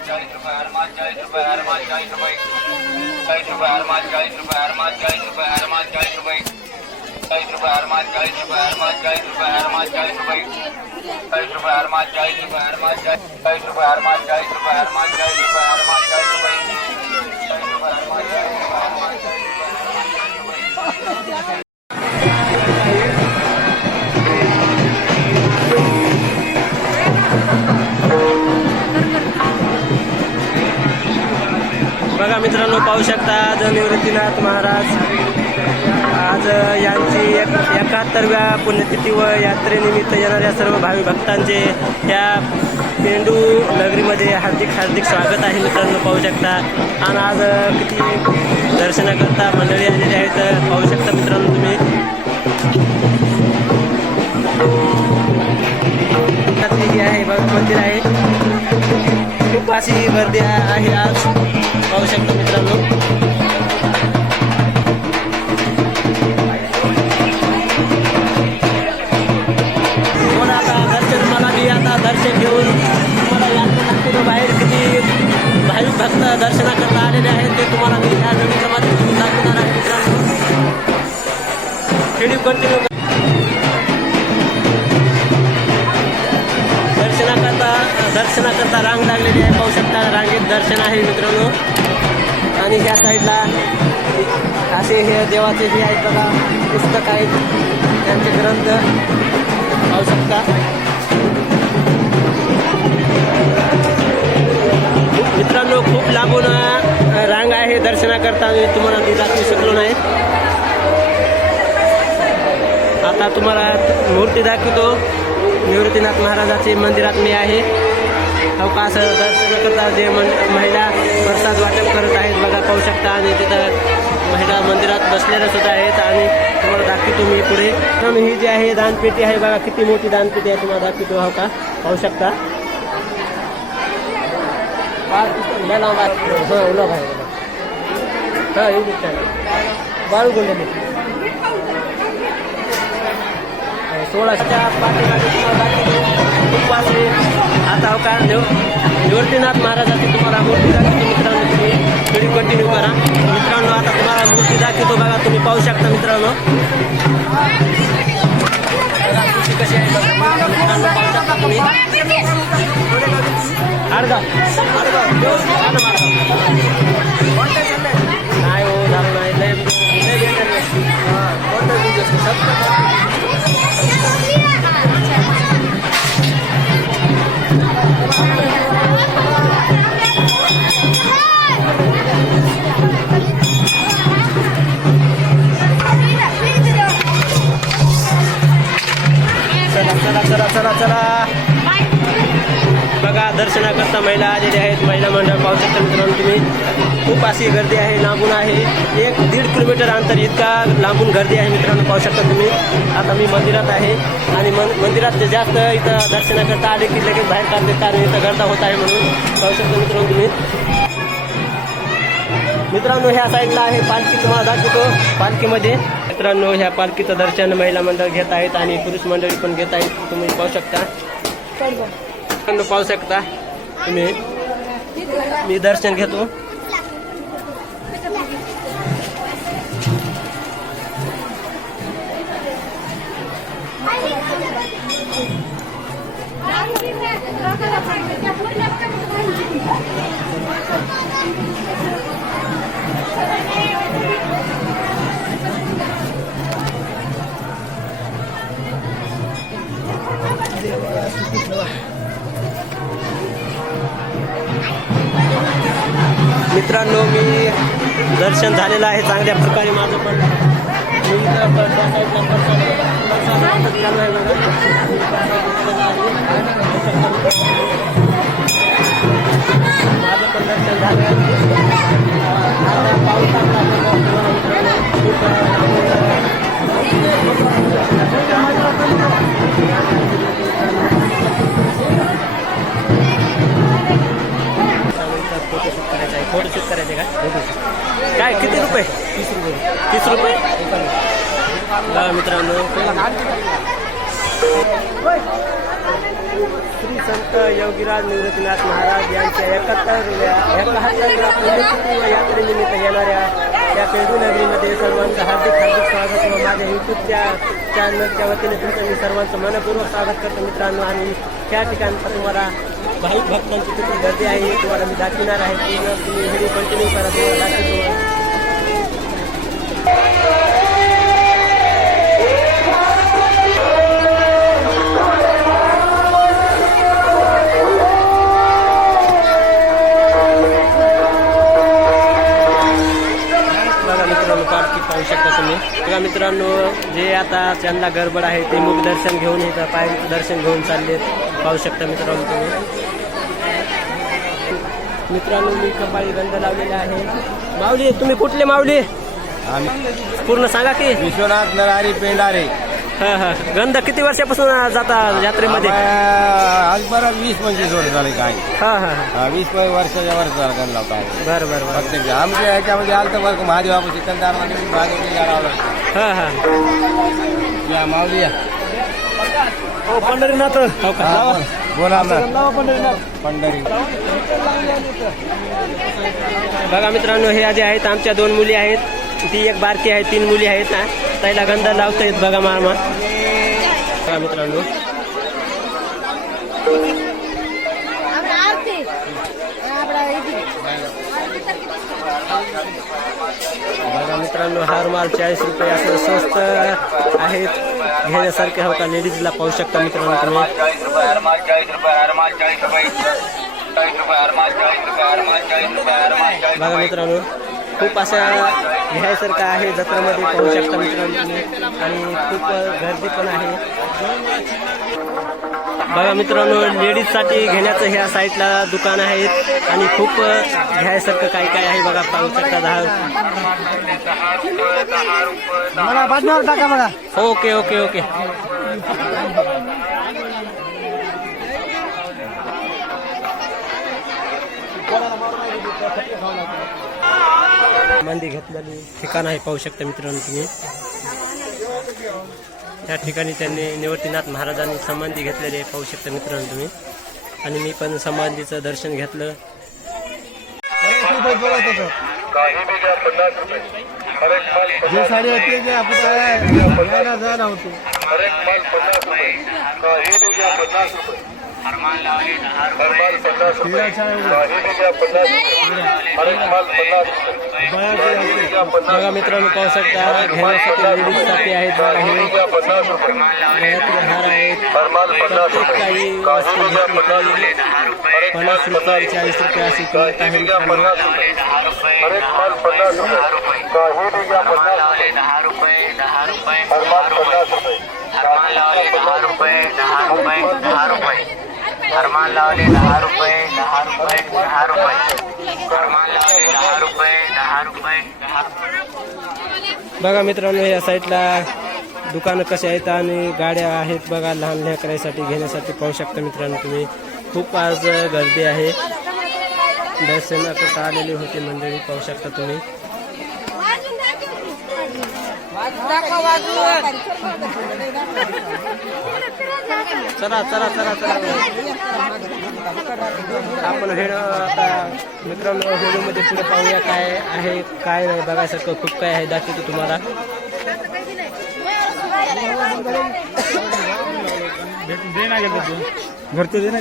हरमात चाळीस रुपये हरमात चाळीस रुपये हरमात चाळीस रुपये चाळीस रुपये हरमात चाळीस रुपये हरमात चाळीस रुपये हरमात चाळीस रुपये चाळीस रुपये हरमात चाळीस रुपये हरमात चाळीस रुपये हरमात चाळीस रुपये चाळीस रुपये हरमात चाळीस रुपये हरमात चाळीस चाळीस रुपये हरमात चाळीस रुपये हरमात चाळीस रुपये हरमात चाळीस रुपये चाळीस बघा मित्रांनो पाहू शकता आज निवृत्तीनाथ महाराज. आज यांची एक एकाहत्तरव्या पुण्यतिथी व यात्रेनिमित्त येणाऱ्या सर्व भावी भक्तांचे या पेंडू नगरीमध्ये हार्दिक हार्दिक स्वागत आहे मित्रांनो पाहू शकता. आणि आज किती दर्शनाकरता मंडळी आलेली आहेत पाहू शकता मित्रांनो तुम्ही. जी आहे मंदिर आहे. खूप अशी गर्दी आहे आज. पाहू शकता मित्रांनो. तुम्हाला आता दर्शन मला बी आता दर्शन घेऊन तुम्हाला यात्रा लागते बाहेर किती भाविक भक्त दर्शनाकरता आलेले आहेत ते तुम्हाला मी या नवीन माध्यमातून दाखवणार आहे मित्रांनो. व्हिडिओ कंटिन्यू दर्शनाकरता रांग लागलेली आहे. पाहू शकता रांगेत दर्शन आहे मित्रांनो. आणि ह्या साईडला असे हे देवाचे जे आहेत बघा पुस्तक आहेत. त्यांचे ग्रंथ पाहू शकता. मित्रांनो खूप लांबून रांग आहे दर्शनाकरता मी तुम्हाला ती दाखवू शकलो नाही. आता तुम्हाला मूर्ती दाखवतो. निवृत्तीनाथ महाराजाचे मंदिरात मी आहे. हो अवकाश दर्शन करता जे मन महिला प्रसाद वाटप करत आहेत बघा पाहू शकता. आणि तिथं महिला मंदिरात बसलेल्या सुद्धा आहेत. आणि तुम्हाला दाखवतो मी पुढे. पण ही जी आहे दानपेटी आहे बघा किती मोठी दानपेटी आहे तुम्हाला दाखवतो हो का? पाहू शकता. हां उलभ आहे हां युट्यूब चॅनल पाठीमागे तुम्हाला आता हो का निव निवृत्तीनाथ महाराजाची तुम्हाला मूर्ती दाखवतो मित्रांनो तुम्ही. व्हिडिओ कंटिन्यू करा. मित्रांनो आता तुम्हाला मूर्ती दाखवतो बघा तुम्ही पाहू शकता मित्रांनो. कशी आहे अर्धा. अर्धा. चला. बघा दर्शनाकरता महिला आलेल्या आहेत. महिला मंडळ पाहू शकता मित्रांनो तुम्ही. खूप अशी गर्दी आहे लांबून आहे. एक दीड किलोमीटर अंतर इतका लांबून गर्दी आहे मित्रांनो पाहू शकता तुम्ही. आता मी मंदिरात आहे आणि मन मंदिरात जास्त इथं दर्शनाकरता आले की लगेच बाहेर काढले कारण इथं गर्दा होत आहे म्हणून. पाहू शकता मित्रांनो तुम्ही. मित्रांनो ह्या साईडला आहे पालखी. तुम्हाला दाखवतो पालखीमध्ये. मित्रांनो ह्या पालखीचं दर्शन महिला मंडळ घेत आहेत आणि पुरुष मंडळी पण घेत आहेत. तुम्ही पाहू शकता. पाहू शकता. तुम्ही. मी दर्शन घेतो. मित्रांनो मी दर्शन झालेलं आहे चांगल्या प्रकारे माझं पण. का काय किती रुपये? तीस रुपये. तीस रुपये बघा मित्रांनो. श्री संत योगीराज निवृत्तीनाथ महाराज यांच्या एकाहत्तरव्या एकाहत्तरव्या पुण्यतिथी यात्रेनिमित्त येणाऱ्या या पेडू नगरीमध्ये सर्वांचं हार्दिक हार्दिक स्वागत व माझ्या युट्यूबच्या चॅनलच्या वतीने तुमचं मी सर्वांचं मनपूर्वक स्वागत करतो मित्रांनो. आणि त्या ठिकाणचा तुम्हाला भाविक भक्तांची किती गर्दी आहे तुम्हाला मी दाखविणार आहे. पूर्ण तुम्ही व्हिडिओ कंटिन्यू करा तुम्हाला दाखवतो. मित्रांनो पाहू शकता तुम्ही. बघा मित्रांनो जे आता त्यांना गडबड आहे ते मुख दर्शन घेऊन येतात पाय दर्शन घेऊन चालले पाहू शकता मित्रांनो तुम्ही. मित्रांनो मी कपाळी गंध लावलेला आहे. माऊली तुम्ही कुठले माऊली? पूर्ण सांगा की. विश्वनाथ हा हा. गंध किती वर्षापासून जाता यात्रेमध्ये? आज बरं वीस पंचवीस वर्ष झाले काय. हा हा हा. हा, वीस पंचवीस वर्षाच्या वर झाला गण लावता आहे. बरं बरं बरं. प्रत्येक आमच्या ह्याच्यामध्ये आलं तर बरं का महादेवापू सिकंदर महादेवनी लावला हा हा. या माऊली या. हो पंढरीनाथ हो का हा, बोला ना पंढरी बघा मित्रांनो हे आधी आहेत आमच्या दोन मुली आहेत ती एक बारकी आहे तीन मुली आहेत ना त्याला गंध लावता येत बघा मामा बघा मित्रांनो આપણે આવતી આપણા એથી बघा मित्रांनो हार माल चाळीस रुपये असं स्वस्त आहेत घेण्यासारखे होता लेडीजला पाहू शकता मित्रांनो तुम्ही. चाळीस रुपये हरमाल चाळीस रुपये हरमाल चाळीस रुपये चाळीस रुपये हरमाल चाळीस रुपये हरमाल चाळीस रुपये हरमाल चाळीस बघा मित्रांनो खूप अशा घ्यायसारखं आहे जत्रामध्ये पाहू शकता मित्रांनो तुम्ही. आणि खूप गर्दी पण आहे. बघा मित्रांनो लेडीजसाठी घेण्याचं ह्या साईडला दुकान आहेत आणि खूप घ्यायसारखं काय काय आहे बघा पाहू शकता दहा ओके ओके ओके. मंदी घेतलेली ठिकाण आहे पाहू शकता मित्रांनो तुम्ही. त्या ठिकाणी त्यांनी निवृत्तीनाथ महाराजांनी समाधी घेतलेली आहे पाहू शकता मित्रांनो तुम्ही. आणि मी पण समाधीचं दर्शन घेतलं. जे साडी होती ते आपण काय जाणार होतो. बघा मित्रांनो पाहू शकता घेण्यासाठी लेडीजसाठी आहेत बघा हे गळ्यातले हार आहेत. हरमाल पन्नास रुपये. काही वस्तू घेतली पन्नास रुपये. चाळीस रुपये अशी किंमत आहे. मित्रांनो पन्नास हरमान लावले दहा रुपये दहा रुपये दहा रुपये. हरमान लावले दहा रुपये दहा रुपये दहा रुपये. हरमान लावले दहा रुपये दहा रुपये बघा मित्रांनो या साईडला दुकानं कशी आहेत आणि गाड्या आहेत बघा लहान लेकरांसाठी घेण्यासाठी पाहू शकता मित्रांनो तुम्ही. खूप आज गर्दी आहे. दर्शनाकरता आलेली होती मंडळी पाहू शकता तुम्ही. चला चला चला चला. आपण व्हिडिओ आता मित्रांनो व्हिडिओमध्ये पुढे पाहूया काय आहे काय नाही. बघायसारखं खूप काय आहे दाखवतो तुम्हाला. घरचे दे ना